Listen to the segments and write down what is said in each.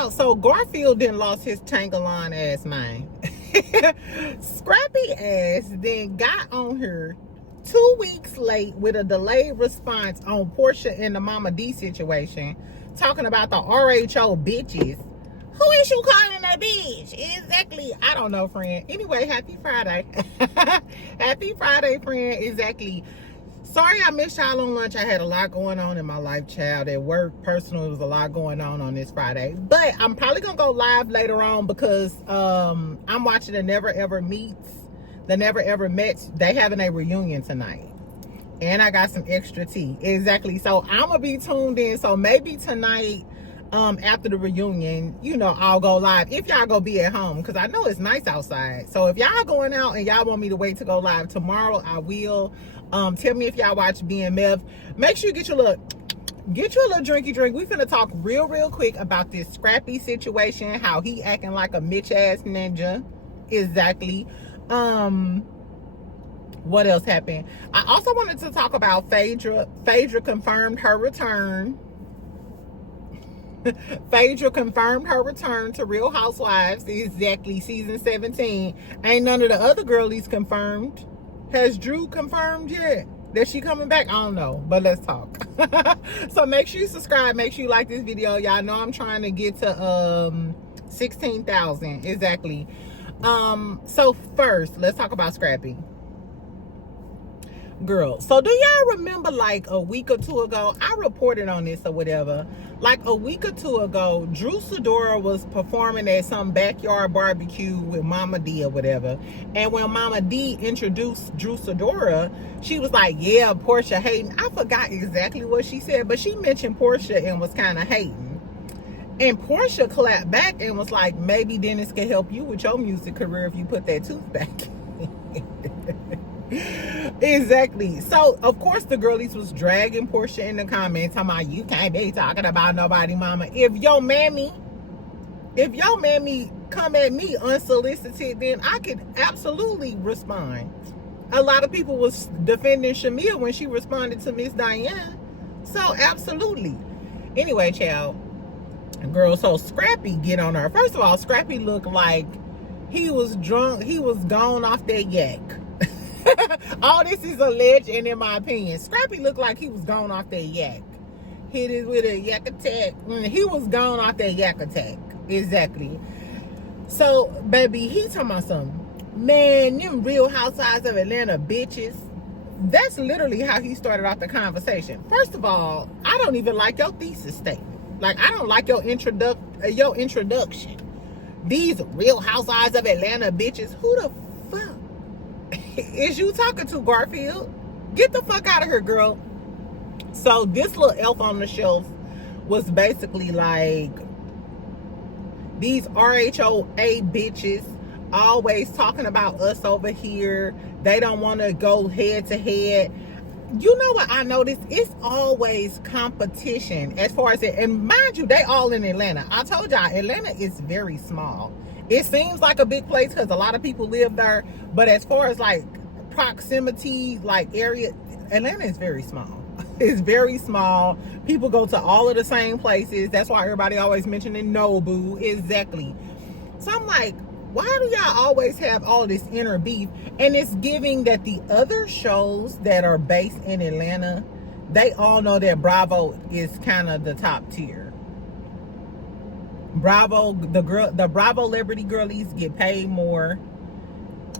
out. So Garfield didn't lost his Tangalon ass mind. Scrappy ass then got on her 2 weeks late with a delayed response on Porsha and the Momma Dee situation, talking about the RHO bitches. Who is you calling a bitch? Exactly. I don't know, friend. Anyway, happy Friday. Happy Friday, friend. Exactly. Sorry I missed y'all on lunch. I had a lot going on in my life, child. At work, personal, there was a lot going on this Friday. But I'm probably going to go live later on because I'm watching the Never Ever Meets. The Never Ever Mets. They having a reunion tonight. And I got some extra tea. Exactly. So I'm going to be tuned in. So maybe tonight, after the reunion, you know, I'll go live. If y'all go be at home, because I know it's nice outside. So if y'all going out and y'all want me to wait to go live tomorrow, I will. Tell me if y'all watch BMF. Make sure you get you a little drinky drink. We finna talk real quick about this Scrappy situation, how he acting like a Mitch ass ninja. Exactly. What else happened? I also wanted to talk about Phaedra. Phaedra confirmed her return. Phaedra confirmed her return to Real Housewives. Exactly, season 17. Ain't none of the other girlies confirmed. Has Drew confirmed yet that she coming back? I don't know, but let's talk. So make sure you subscribe. Make sure you like this video. Y'all know I'm trying to get to 16,000. Exactly. So first, let's talk about Scrappy. Girl, so do y'all remember like a week or two ago, I reported on this or whatever, like a week or two ago, Drew Sidora was performing at some backyard barbecue with Momma Dee or whatever, and when Momma Dee introduced Drew Sidora, she was like, yeah, Porsha hating. I forgot exactly what she said, but she mentioned Porsha and was kind of hating, and Porsha clapped back and was like, maybe Dennis can help you with your music career if you put that tooth back. Exactly. So of course the girlies was dragging Porsha in the comments, talking about you can't be talking about nobody mama. If your mammy come at me unsolicited, then I could absolutely respond. A lot of people was defending Shamia when she responded to Miss Diane. So absolutely. Anyway, child, girl, so Scrappy get on her. First of all, Scrappy looked like he was drunk. He was gone off that yak. All this is alleged, and in my opinion, Scrappy looked like he was gone off that yak. Hit it with a yak attack. He was gone off that yak attack. Exactly. So, baby, he talking about something. Man, them Real Housewives of Atlanta bitches. That's literally how he started off the conversation. First of all, I don't even like your thesis statement. Like, I don't like your introduction. These Real Housewives of Atlanta bitches. Who the fuck is you talking to, Garfield? Get the fuck out of here, girl. So this little elf on the shelf was basically like, these RHOA bitches always talking about us over here. They don't want to go head to head. You know what I noticed? It's always competition as far as it. And mind you, they all in Atlanta. I told y'all, Atlanta is very small. It seems like a big place because a lot of people live there. But as far as like proximity, like area, Atlanta is very small. It's very small. People go to all of the same places. That's why everybody always mentioning Nobu. Exactly. So I'm like, why do y'all always have all this inner beef? And it's giving that the other shows that are based in Atlanta, they all know that Bravo is kind of the top tier. Bravo, the Bravo Liberty girlies get paid more,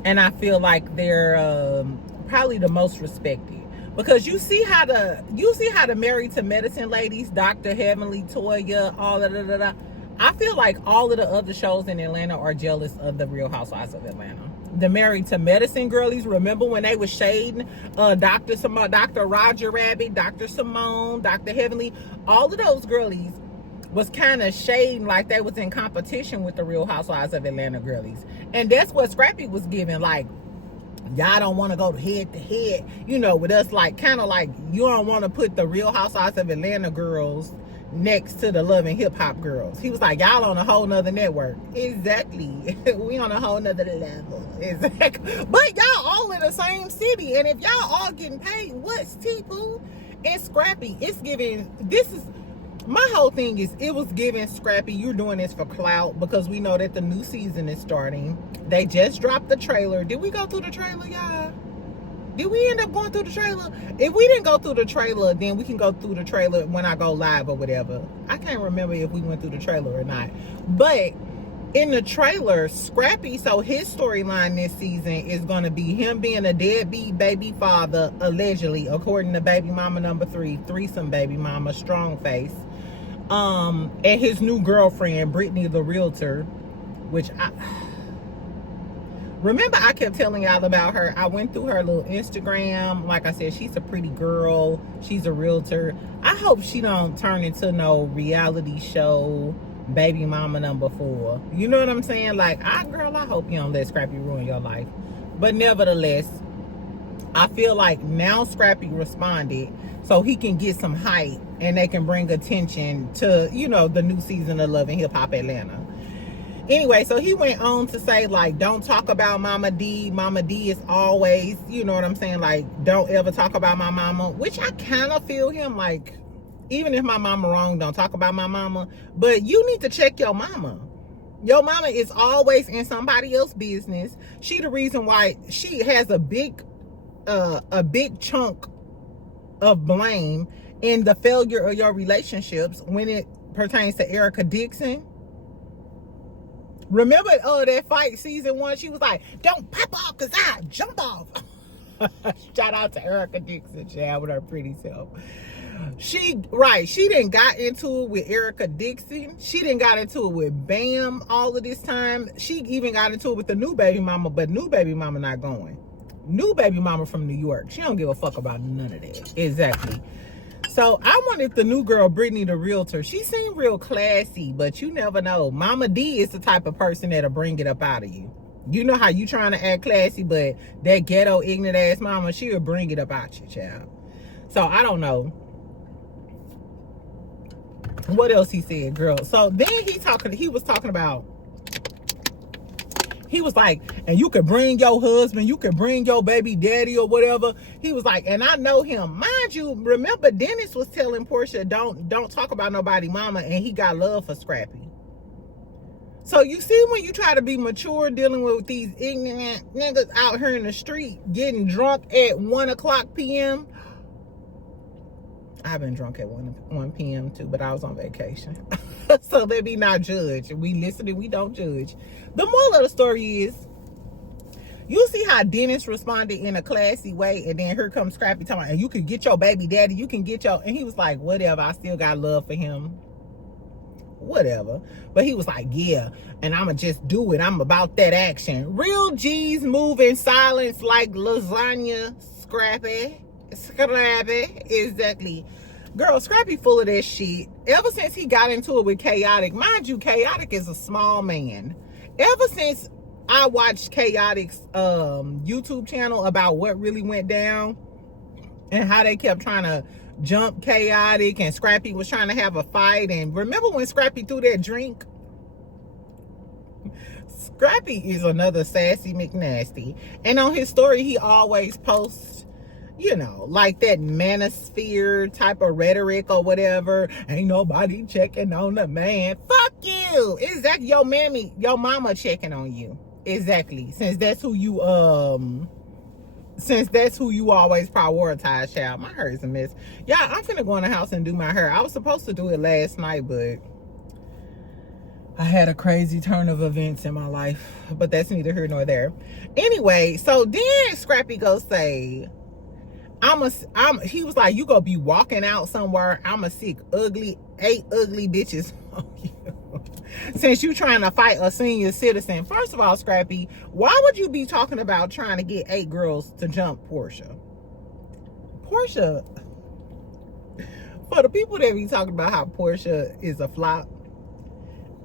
and I feel like they're probably the most respected. Because you see how the Married to Medicine ladies, Dr. Heavenly, Toya, all of that. I feel like all of the other shows in Atlanta are jealous of the Real Housewives of Atlanta. The Married to Medicine girlies, remember when they was shading Dr. Roger Rabbit, Dr. Simone, Dr. Heavenly, all of those girlies was kind of shading like they was in competition with the Real Housewives of Atlanta girlies. And that's what Scrappy was giving, like, y'all don't want to go head to head, you know, with us, like, kind of like you don't want to put the Real Housewives of Atlanta girls next to the Love and Hip Hop girls. He was like, y'all on a whole nother network. Exactly. We on a whole nother level. Exactly. But y'all all in the same city, and if y'all all getting paid, what's T-Poo and Scrappy? It's giving, this is, My whole thing is, it was giving Scrappy, you're doing this for clout, because we know that the new season is starting. They just dropped the trailer. Did we go through the trailer, y'all? Did we end up going through the trailer? If we didn't go through the trailer, then we can go through the trailer when I go live or whatever. I can't remember if we went through the trailer or not. But in the trailer, Scrappy, so his storyline this season is going to be him being a deadbeat baby father, allegedly, according to baby mama number 3, threesome baby mama, strong face. And his new girlfriend, Brittany the realtor, which I... Remember, I kept telling y'all about her. I went through her little Instagram. Like I said, she's a pretty girl. She's a realtor. I hope she don't turn into no reality show baby mama number 4. You know what I'm saying? Like, girl, I hope you don't let Scrappy ruin your life. But nevertheless, I feel like now Scrappy responded so he can get some hype and they can bring attention to, you know, the new season of Love and Hip Hop Atlanta. Anyway, so he went on to say, like, don't talk about Momma Dee. Momma Dee is always, you know what I'm saying? Like, don't ever talk about my mama, which I kind of feel him. Like, even if my mama wrong, don't talk about my mama. But you need to check your mama. Your mama is always in somebody else's business. She the reason why she has a big chunk of blame in the failure of your relationships when it pertains to Erica Dixon. Remember that fight season 1? She was like, don't pop off because I jump off. Shout out to Erica Dixon, child, with her pretty self. She didn't got into it with Erica Dixon. She didn't got into it with Bam all of this time. She even got into it with the new baby mama, but new baby mama not going. New baby mama from New York. She don't give a fuck about none of that. Exactly. So I wanted the new girl, Brittany the realtor. She seemed real classy, but you never know. Momma Dee is the type of person that'll bring it up out of you. You know how you trying to act classy, but that ghetto ignorant ass mama, she'll bring it up out you, child. So I don't know. What else he said, girl? So then he was like, and you could bring your husband, you could bring your baby daddy or whatever. He was like, and I know him. Mind you, remember Dennis was telling Porsha, don't talk about nobody mama, and he got love for Scrappy. So you see, when you try to be mature dealing with these ignorant niggas out here in the street getting drunk at 1:00 p.m. I've been drunk at 1 p.m. too, but I was on vacation. So let me not judge. We listen and we don't judge. The moral of the story is, you see how Dennis responded in a classy way, and then here comes Scrappy talking, and you can get your baby daddy, you can get your, and he was like, whatever, I still got love for him. Whatever. But he was like, yeah, and I'ma just do it. I'm about that action. Real G's move in silence like lasagna, Scrappy. Exactly. Girl, Scrappy full of that shit. Ever since he got into it with Chaotic, mind you, Chaotic is a small man. Ever since I watched Chaotic's YouTube channel about what really went down and how they kept trying to jump Chaotic, and Scrappy was trying to have a fight. And remember when Scrappy threw that drink? Scrappy is another sassy McNasty. And on his story, he always posts, you know, like that manosphere type of rhetoric or whatever. Ain't nobody checking on the man. Fuck you. Exactly. Your mammy, your mama checking on you. Exactly. Since that's who you always prioritize, child. My hair is a mess. Yeah, I'm finna go in the house and do my hair. I was supposed to do it last night, but I had a crazy turn of events in my life. But that's neither here nor there. Anyway, so then Scrappy goes say, he was like, you gonna be walking out somewhere, I'ma sick 8 ugly bitches on you. Since you trying to fight a senior citizen. First of all, Scrappy, why would you be talking about trying to get 8 girls to jump Porsha? Porsha, for the people that be talking about how Porsha is a flop,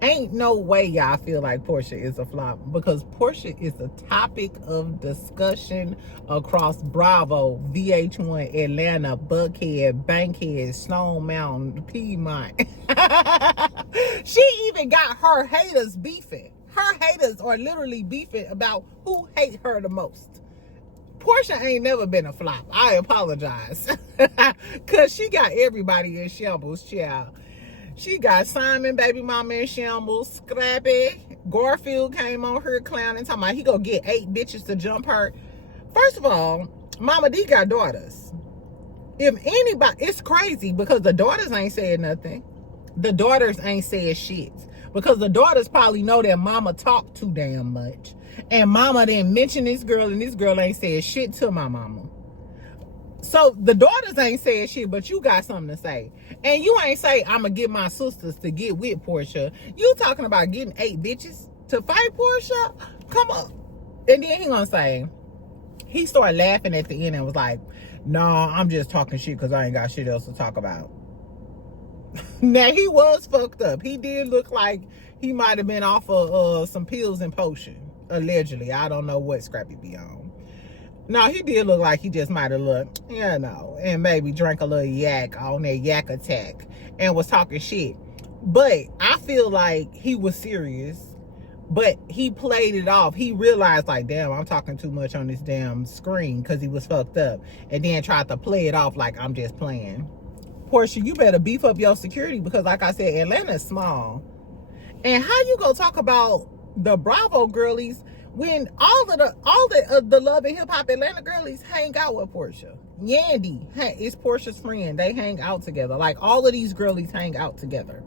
ain't no way y'all feel like Porsha is a flop, because Porsha is a topic of discussion across Bravo, VH1, Atlanta, Buckhead, Bankhead, Stone Mountain, Piedmont. She even got her haters beefing. Her haters are literally beefing about who hate her the most. Porsha ain't never been a flop. I apologize. Because she got everybody in shambles, child. She got Simon, baby mama in shambles, Scrappy. Garfield came on her clowning, talking about he gonna get 8 bitches to jump her. First of all, Momma Dee got daughters. If anybody, it's crazy because the daughters ain't said nothing. The daughters ain't said shit. Because the daughters probably know that mama talked too damn much. And mama didn't mention this girl, and this girl ain't said shit to my mama. So the daughters ain't said shit, but you got something to say. And you ain't say, I'm going to get my sisters to get with Porsha. You talking about getting 8 bitches to fight Porsha? Come on. And then he gonna say, he started laughing at the end and was like, nah, I'm just talking shit because I ain't got shit else to talk about. Now, he was fucked up. He did look like he might have been off of some pills and potion. Allegedly. I don't know what Scrappy be on. No, he did look like he just might have looked, you know, and maybe drank a little yak on that yak attack and was talking shit. But I feel like he was serious, but he played it off. He realized like, damn, I'm talking too much on this damn screen because he was fucked up, and then tried to play it off like I'm just playing. Porsha, you better beef up your security because like I said, Atlanta's small. And how you gonna talk about the Bravo girlies when all the Love and Hip Hop Atlanta girlies hang out with Porsha? Yandy is Porsha's friend. They hang out together. Like, all of these girlies hang out together.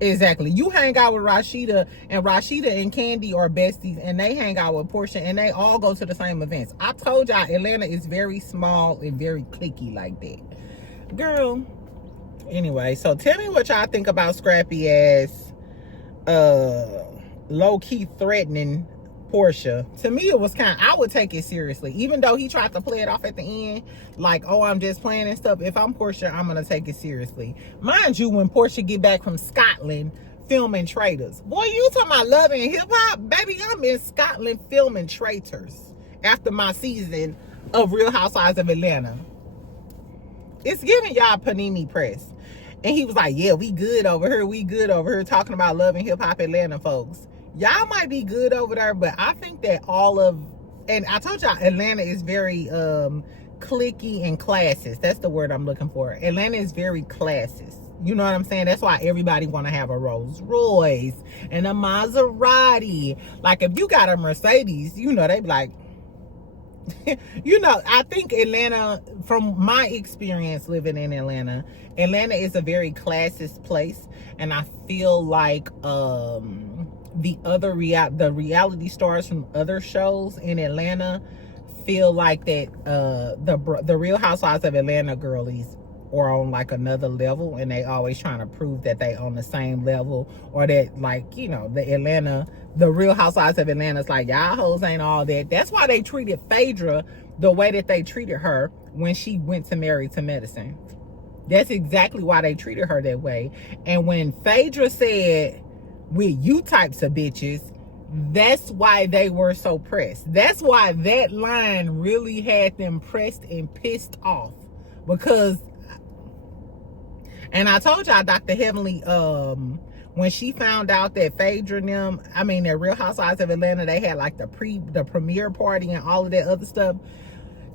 Exactly. You hang out with Rashida and Candy are besties, and they hang out with Porsha, and they all go to the same events. I told y'all Atlanta is very small and very cliquey like that. Girl. Anyway, so tell me what y'all think about Scrappy as low-key threatening Porsha. To me, it was I would take it seriously. Even though he tried to play it off at the end, like, oh, I'm just playing and stuff. If I'm Porsha, I'm going to take it seriously. Mind you, when Porsha get back from Scotland filming Traitors. Boy, you talking about Love and Hip Hop? Baby, I'm in Scotland filming Traitors after my season of Real Housewives of Atlanta. It's giving y'all Panini Press. And he was like, yeah, we good over here. We good over here talking about Love and Hip Hop Atlanta, folks. Y'all might be good over there, but I think that and I told y'all Atlanta is very cliquey and classist. That's the word I'm looking for. Atlanta is very classist. You know what I'm saying? That's why everybody want to have a Rolls Royce and a Maserati. Like, if you got a Mercedes, you know, they be like, you know, I think Atlanta, from my experience living in Atlanta is a very classist place. And I feel like the reality stars from other shows in Atlanta feel like that the Real Housewives of Atlanta girlies are on like another level, and they always trying to prove that they on the same level, or that, like, you know, the Real Housewives of Atlanta is like, y'all hoes ain't all that. That's why they treated Phaedra the way that they treated her when she went to Married to Medicine. That's exactly why they treated her that way. And when Phaedra said, with you types of bitches, that's why they were so pressed. That's why that line really had them pressed and pissed off. Because, and I told y'all, Dr. Heavenly, when she found out that Phaedra and them, that Real Housewives of Atlanta, they had like the premiere party and all of that other stuff,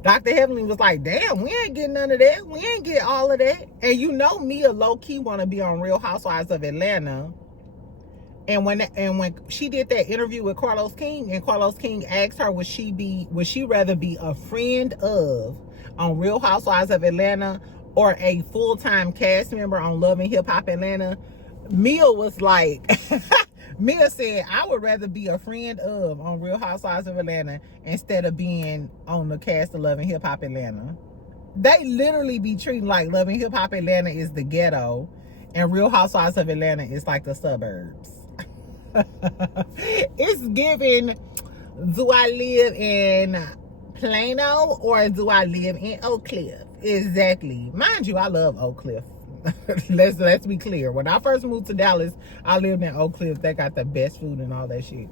Dr. Heavenly was like, damn, we ain't getting none of that. We ain't get all of that. And you know, Mia low-key want to be on Real Housewives of Atlanta. And when she did that interview with Carlos King, and Carlos King asked her, would she rather be a friend of on Real Housewives of Atlanta or a full-time cast member on Love and Hip Hop Atlanta, Mia was like, Mia said, I would rather be a friend of on Real Housewives of Atlanta instead of being on the cast of Love and Hip Hop Atlanta. They literally be treating like Love and Hip Hop Atlanta is the ghetto and Real Housewives of Atlanta is like the suburbs. It's giving, do I live in Plano or do I live in Oak Cliff? Exactly. Mind you, I love Oak Cliff. Let's be clear. When I first moved to Dallas, I lived in Oak Cliff. They got the best food and all that shit.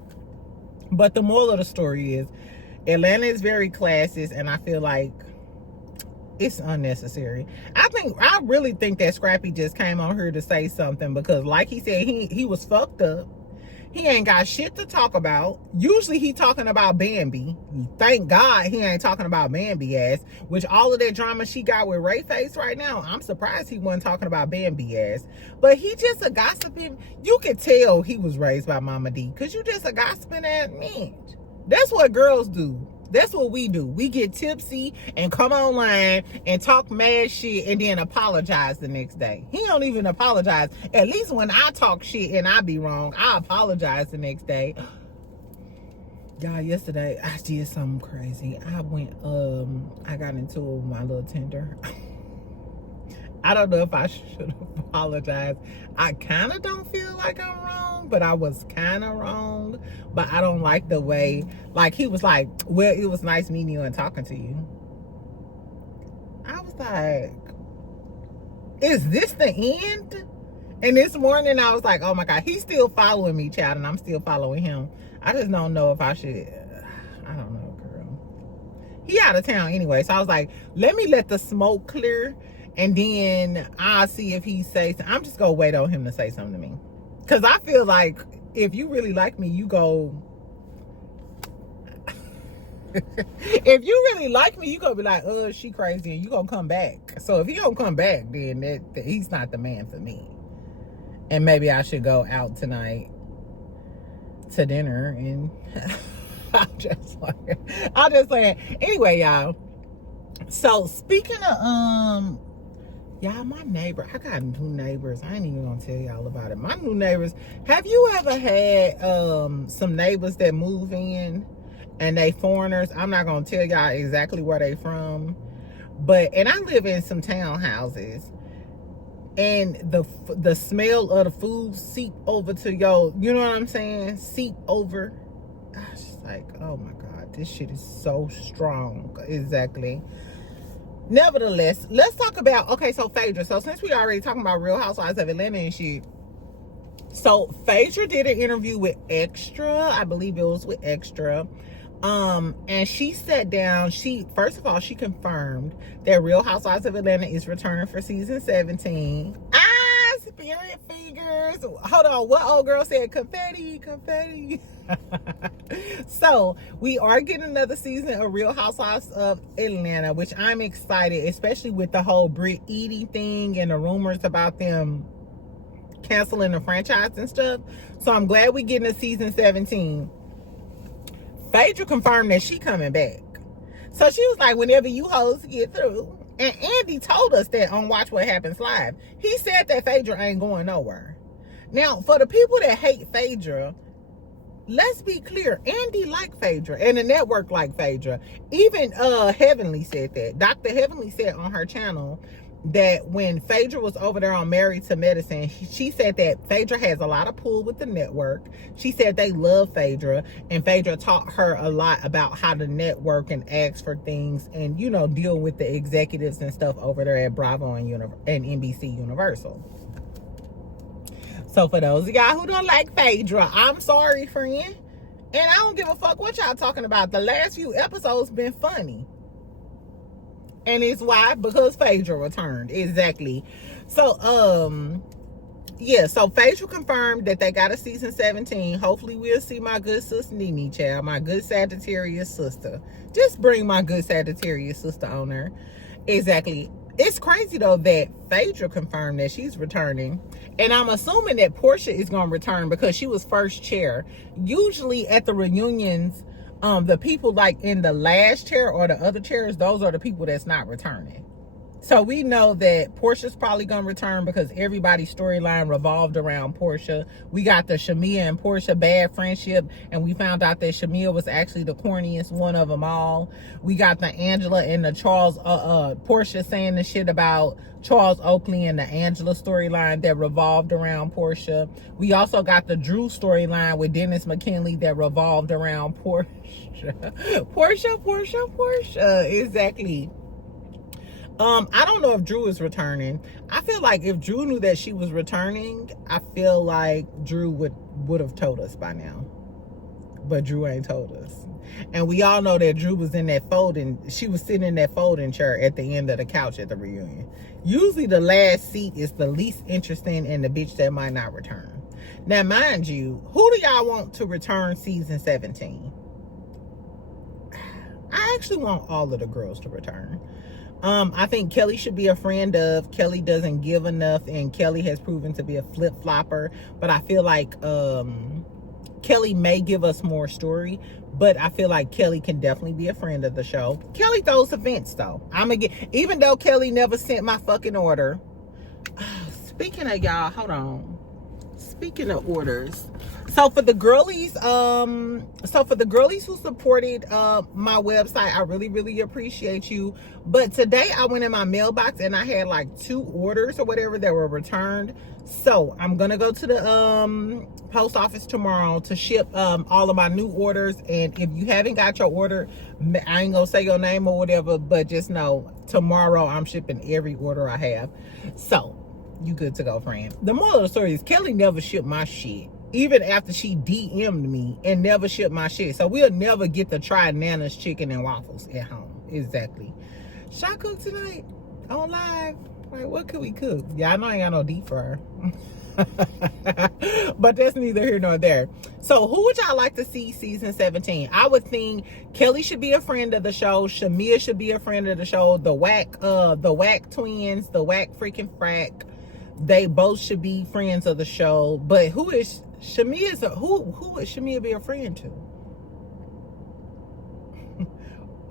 But the moral of the story is, Atlanta is very classist, and I feel like it's unnecessary. I really think that Scrappy just came on here to say something, because like he said, he was fucked up. He ain't got shit to talk about. Usually he talking about Bambi. Thank God he ain't talking about Bambi ass. Which all of that drama she got with Ray Face right now, I'm surprised he wasn't talking about Bambi ass. But he just a gossiping. You could tell he was raised by Momma Dee, because you just a gossiping ass man. That's what girls do. That's what we do. We get tipsy and come online and talk mad shit and then apologize the next day. He don't even apologize. At least when I talk shit and I be wrong, I apologize the next day. Y'all, yesterday I did something crazy. I got into it with my little Tinder. I don't know if I should apologize. I kind of don't feel like I'm wrong, but I was kind of wrong. But I don't like the way, like, he was like, well, it was nice meeting you and talking to you. I was like, is this the end? And this morning I was like, oh my God, he's still following me, child, and I'm still following him. I just don't know if I should. I don't know, girl. He out of town anyway, so I was like, let me let the smoke clear, and then I'll see if he says. I'm just gonna wait on him to say something to me, because I feel like if you really like me, you go. If you really like me, you gonna be like, oh, she crazy, and you gonna come back. So if he don't come back, then he's not the man for me. And maybe I should go out tonight to dinner, and I'm just saying. Anyway, y'all. So speaking of y'all, my neighbor, I got new neighbors. I ain't even gonna tell y'all about it. My new neighbors. Have you ever had some neighbors that move in and they foreigners? I'm not gonna tell y'all exactly where they from, and I live in some townhouses. And the smell of the food seep over to your, you know what I'm saying? Seep over. I was just like, oh my God, this shit is so strong. Exactly. Nevertheless, let's talk about, okay, so Phaedra. So since we already talking about Real Housewives of Atlanta and shit, so Phaedra did an interview with Extra. I believe it was with Extra. And she sat down. First of all, she confirmed that Real Housewives of Atlanta is returning for season 17. Spirit fingers. Hold on, what old girl said? Confetti. So we are getting another season of Real Housewives of Atlanta, which I'm excited, especially with the whole Brit Edie thing and the rumors about them canceling the franchise and stuff. So I'm glad we're getting a season 17. Phaedra confirmed that she coming back. So she was like, whenever you hoes get through. And Andy told us that on Watch What Happens Live. He said that Phaedra ain't going nowhere. Now, for the people that hate Phaedra, let's be clear. Andy liked Phaedra, and the network liked Phaedra. Even Heavenly said that. Dr. Heavenly said on her channel that when Phaedra was over there on Married to Medicine, she said that Phaedra has a lot of pull with the network. She said they love Phaedra, and Phaedra taught her a lot about how to network and ask for things and, you know, deal with the executives and stuff over there at Bravo and NBC Universal. So for those of y'all who don't like Phaedra, I'm sorry, friend. And I don't give a fuck what y'all talking about. The last few episodes been funny. And it's why? Because Phaedra returned. Exactly. So, yeah. So Phaedra confirmed that they got a season 17. Hopefully we'll see my good sister Nene, child. My good Sagittarius sister. Just bring my good Sagittarius sister on her. Exactly. It's crazy, though, that Phaedra confirmed that she's returning. And I'm assuming that Porsha is going to return because she was first chair. Usually at the reunions, the people like in the last chair or the other chairs, those are the people that's not returning. So we know that Porsha's probably gonna return because everybody's storyline revolved around Porsha. We got the Shamia and Porsha bad friendship, and we found out that Shamia was actually the corniest one of them all. We got the Angela and the Charles, Porsha saying the shit about Charles Oakley and the Angela storyline that revolved around Porsha. We also got the Drew storyline with Dennis McKinley that revolved around Porsha. Porsha. Exactly. I don't know if Drew is returning. I feel like if Drew knew that she was returning, I feel like Drew would have told us by now. But Drew ain't told us. And we all know that Drew was in that she was sitting in that folding chair at the end of the couch at the reunion. Usually the last seat is the least interesting and the bitch that might not return. Now, mind you, who do y'all want to return season 17? I actually want all of the girls to return. I think Kelly should be a friend of. Kelly doesn't give enough, and Kelly has proven to be a flip-flopper. But I feel like Kelly may give us more story, but I feel like Kelly can definitely be a friend of the show. Kelly throws events, though. Even though Kelly never sent my fucking order. Speaking of y'all, hold on. Speaking of orders, so for the girlies who supported my website, I really appreciate you. But today I went in my mailbox and I had like 2 orders or whatever that were returned. So I'm gonna go to the post office tomorrow to ship all of my new orders. And if you haven't got your order, I ain't gonna say your name or whatever, but just know tomorrow I'm shipping every order I have. So you good to go, friend. The moral of the story is Kelly never shipped my shit, even after she DM'd me, and never shipped my shit. So we'll never get to try Nana's chicken and waffles at home. Exactly. Should I cook tonight on live? Like, what could we cook? Yeah, I know I ain't got no deep fryer. But that's neither here nor there. So who would y'all like to see season 17? I would think Kelly should be a friend of the show. Shamia should be a friend of the show. The Whack twins, the Whack freaking Frack, they both should be friends of the show. But who is Shamia's who would Shamia be a friend to?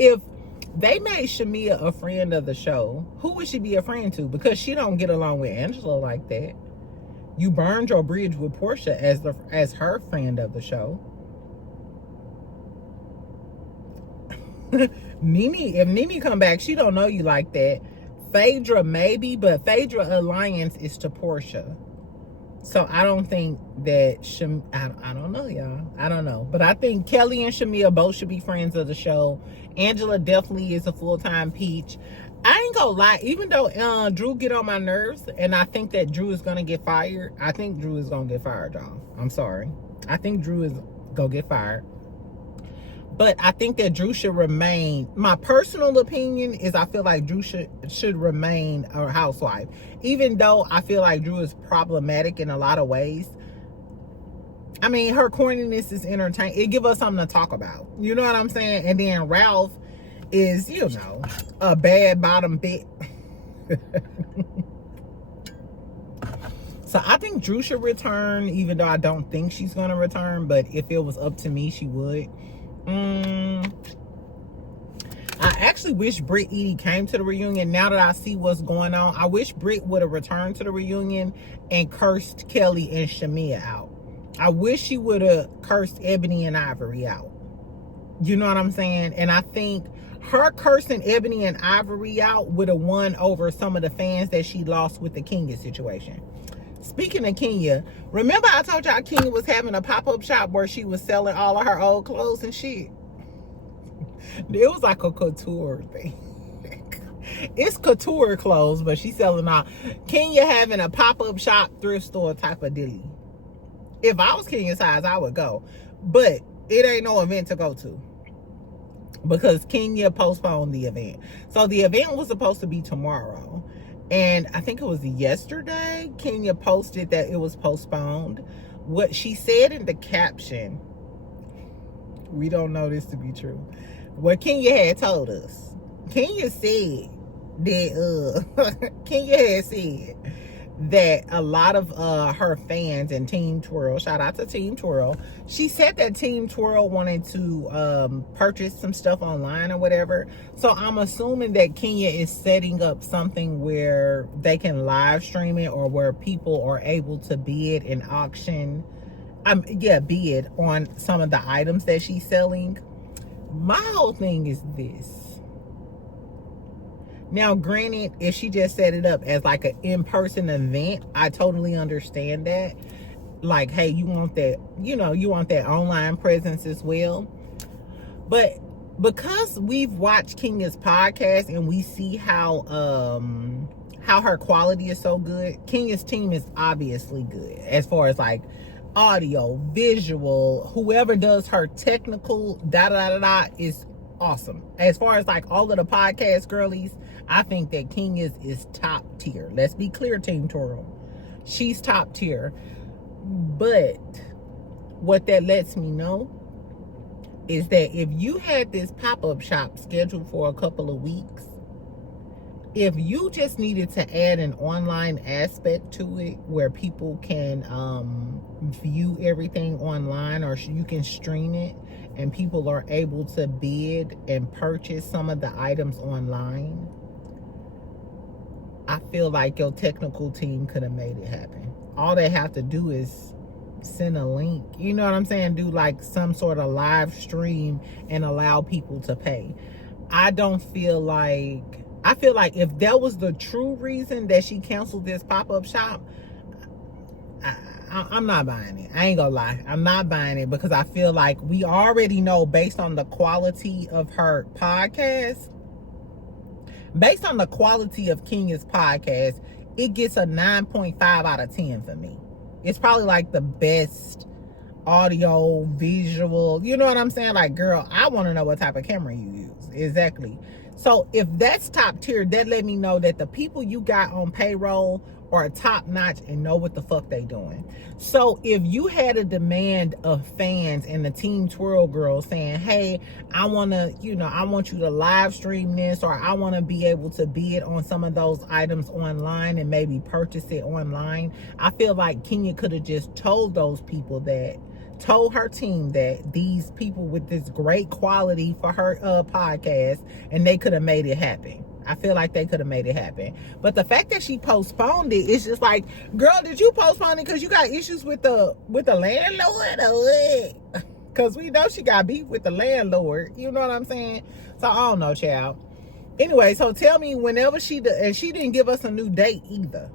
If they made Shamia a friend of the show, who would she be a friend to? Because she don't get along with Angela like that. You burned your bridge with Porsha as her friend of the show. Nene, if Nene come back, she don't know you like that. Phaedra maybe, but Phaedra alliance is to Porsha. So I don't think that I don't know, y'all. I don't know. But I think Kelly and Shamia both should be friends of the show. Angela definitely is a full-time peach. I ain't gonna lie, even though Drew get on my nerves, and I think that Drew is gonna get fired. I think Drew is gonna get fired, y'all. I'm sorry. I think Drew is gonna get fired. But I think that Drew should remain. My personal opinion is I feel like Drew should remain a housewife. Even though I feel like Drew is problematic in a lot of ways. I mean, her corniness is entertaining. It give us something to talk about. You know what I'm saying? And then Ralph is, you know, a bad bottom bit. So I think Drew should return, even though I don't think she's going to return. But if it was up to me, she would. I actually wish Britt Edie came to the reunion. Now that I see what's going on, I wish Britt would have returned to the reunion and cursed Kelly and Shamia out. I wish she would have cursed Ebony and Ivory out. You know what I'm saying? And I think her cursing Ebony and Ivory out would have won over some of the fans that she lost with the Kenya situation. Speaking of Kenya, remember I told y'all Kenya was having a pop-up shop where she was selling all of her old clothes and shit? It was like a couture thing. It's couture clothes, but she's selling all. Kenya having a pop-up shop, thrift store type of dilly. If I was Kenya's size, I would go. But it ain't no event to go to, because Kenya postponed the event. So the event was supposed to be tomorrow. And I think it was yesterday, Kenya posted that it was postponed. What she said in the caption, we don't know this to be true. What Kenya had told us, Kenya said that Kenya had said that a lot of her fans and Team Twirl, shout out to Team Twirl, she said that Team Twirl wanted to purchase some stuff online or whatever. So I'm assuming that Kenya is setting up something where they can live stream it, or where people are able to bid and auction, bid on some of the items that she's selling. My whole thing is this. Now, granted, if she just set it up as like an in-person event, I totally understand that. Like, hey, you want that, you know, you want that online presence as well. But because we've watched Kenya's podcast and we see how her quality is so good, Kenya's team is obviously good as far as like audio, visual, whoever does her technical is awesome. As far as like all of the podcast girlies, I think that Kenya's is top tier. Let's be clear, Team Toro. She's top tier. But what that lets me know is that if you had this pop-up shop scheduled for a couple of weeks, if you just needed to add an online aspect to it where people can view everything online, or you can stream it and people are able to bid and purchase some of the items online, I feel like your technical team could have made it happen. All they have to do is send a link, you know what I'm saying? Do like some sort of live stream and allow people to pay. I feel like if that was the true reason that she canceled this pop-up shop, I'm not buying it. I ain't gonna lie. I'm not buying it, because I feel like we already know, based on the quality of her podcast, based on the quality of Kenya's podcast, it gets a 9.5 out of 10 for me. It's probably like the best audio, visual, you know what I'm saying? Like, girl, I want to know what type of camera you use. Exactly. So if that's top tier, that let me know that the people you got on payroll are top notch and know what the fuck they doing. So if you had a demand of fans and the Team Twirl girls saying, hey, I want you to live stream this, or I want to be able to bid on some of those items online and maybe purchase it online, I feel like Kenya could have just told her team that these people with this great quality for her podcast, and they could have made it happen. I feel like they could have made it happen. But the fact that she postponed it, it's just like, girl, did you postpone it because you got issues with the landlord, or what? Because we know she got beef with the landlord. You know what I'm saying? So I don't know, child. Anyway, so tell me whenever and she didn't give us a new date either.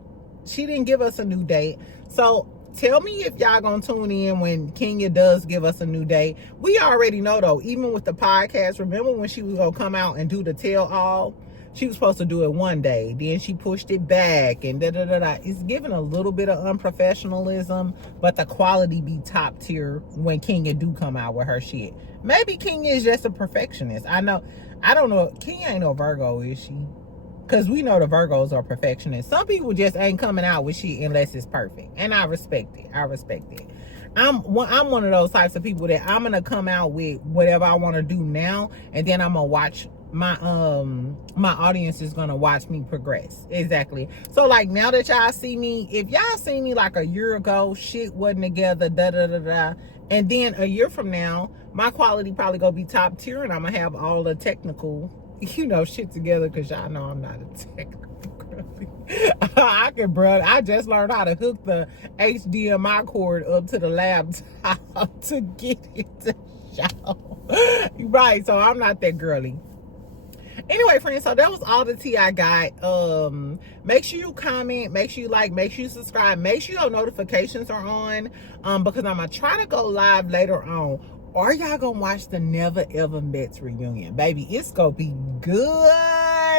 She didn't give us a new date. So tell me if y'all gonna tune in when Kenya does give us a new date. We already know, though, even with the podcast, remember when she was gonna come out and do the tell all? She was supposed to do it one day, then she pushed it back, and da-da-da-da. It's giving a little bit of unprofessionalism, but the quality be top tier when Kenya do come out with her shit. Maybe Kenya is just a perfectionist. I don't know. Kenya ain't no Virgo, is she? Because we know the Virgos are perfectionists. Some people just ain't coming out with shit unless it's perfect. And I respect it. I'm one of those types of people that I'm going to come out with whatever I want to do now, and then I'm going to watch my audience is gonna watch me progress. Exactly. So like, now that y'all see me, if y'all see me like a year ago, shit wasn't together, and then a year from now, my quality probably gonna be top tier, and I'm gonna have all the technical, shit together, because y'all know I'm not a technical girly. I just learned how to hook the HDMI cord up to the laptop to get it to show. Right, so I'm not that girly. Anyway, friends, so that was all the tea I got. Make sure you comment, make sure you like, make sure you subscribe, make sure your notifications are on, because I'm gonna try to go live later on. Are y'all gonna watch the Never Ever Mets reunion? Baby, it's gonna be good.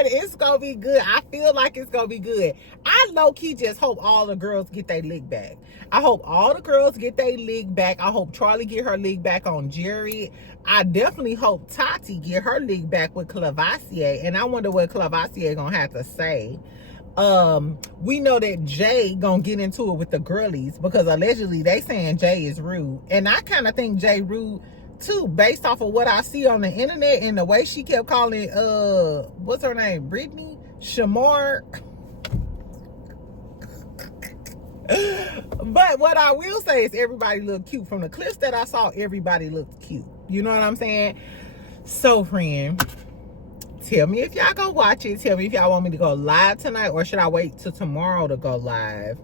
It's gonna be good. I feel like it's gonna be good. I low-key just hope all the girls get their lick back. I hope all the girls get their lick back. I hope Charlie get her lick back on Jerry. I definitely hope Tati get her lick back with Clavasier. And I wonder what Clavasier gonna have to say. We know that Jay gonna get into it with the girlies, because allegedly they saying Jay is rude, and I kind of think Jay rude too, based off of what I see on the internet and the way she kept calling what's her name, Brittany Shamar. But what I will say is everybody looked cute. From the clips that I saw, everybody looked cute. You know what I'm saying? So, friend, tell me if y'all go watch it. Tell me if y'all want me to go live tonight, or should I wait till tomorrow to go live?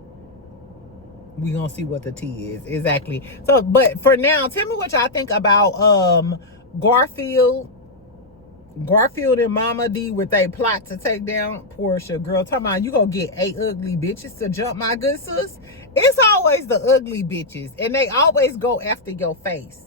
We gonna see what the tea is. Exactly. So, but for now, tell me what y'all think about Garfield and Momma Dee with a plot to take down Porsha. Girl, talking about you gonna get 8 ugly bitches to jump, my good sis. It's always the ugly bitches, and they always go after your face.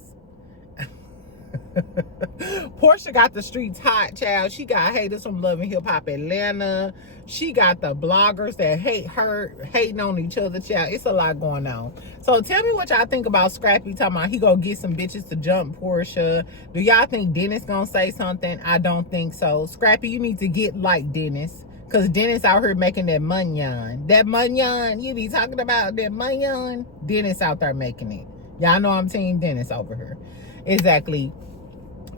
Porsha got the streets hot, child. She got haters from Love and Hip Hop Atlanta. She got the bloggers that hate her, hating on each other, child. It's a lot going on. So tell me what y'all think about Scrappy talking about he gonna get some bitches to jump Porsha. Do y'all think Dennis gonna say something? I don't think so. Scrappy, you need to get like Dennis, Because Dennis out here making that munyon. That munyon, you be talking about that munyon. Dennis out there making it. Y'all know I'm team Dennis over here. Exactly.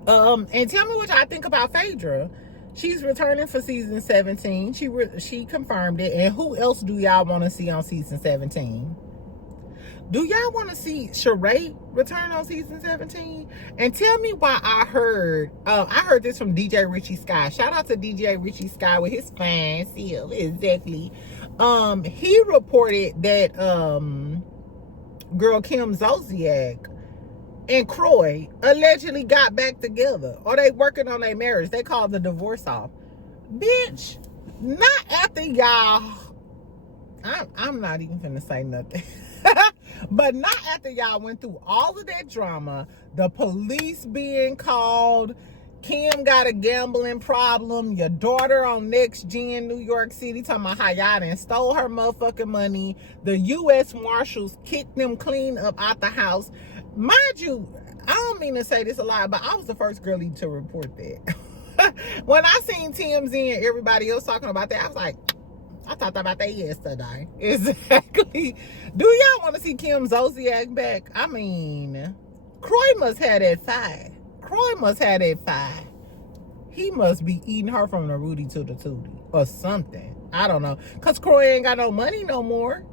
And tell me what y'all think about Phaedra. She's returning for season 17. She confirmed it. And who else do y'all want to see on season 17? Do y'all want to see Sheree return on season 17? And tell me why I heard this from DJ Richie Sky. Shout out to DJ Richie Sky with his fine self. Exactly. He reported that girl Kim Zolciak and Croy allegedly got back together, or they working on their marriage. They called the divorce off. Bitch, not after y'all. I'm not even gonna say nothing. But not after y'all went through all of that drama, the police being called, Kim got a gambling problem, your daughter on Next Gen New York City talking about how y'all done stole her motherfucking money, the U.S. Marshals kicked them clean up out the house. Mind you, I don't mean to say this a lot, but I was the first girlie to report that. When I seen TMZ and everybody else talking about that, I was like, I thought about that yesterday. Exactly. Do y'all want to see Kim Zolciak back? I mean, Croy must have that fire. Croy must have that fire. He must be eating her from the Rudy to the Tootie or something. I don't know. Because Croy ain't got no money no more.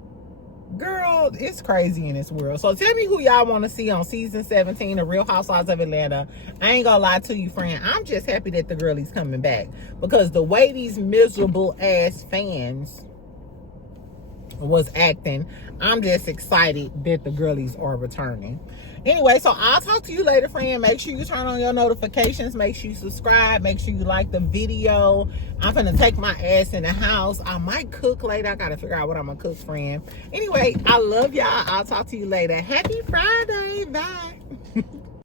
Girl, it's crazy in this world. So tell me who y'all want to see on season 17 of Real Housewives of Atlanta. I ain't gonna lie to you, friend. I'm just happy that the girlie's coming back. Because the way these miserable ass fans was acting, I'm just excited that the girlies are returning. Anyway, so I'll talk to you later, friend. Make sure you turn on your notifications. Make sure you subscribe. Make sure you like the video. I'm gonna take my ass in the house. I might cook later. I gotta figure out what I'm gonna cook, friend. Anyway, I love y'all. I'll talk to you later. Happy Friday. Bye.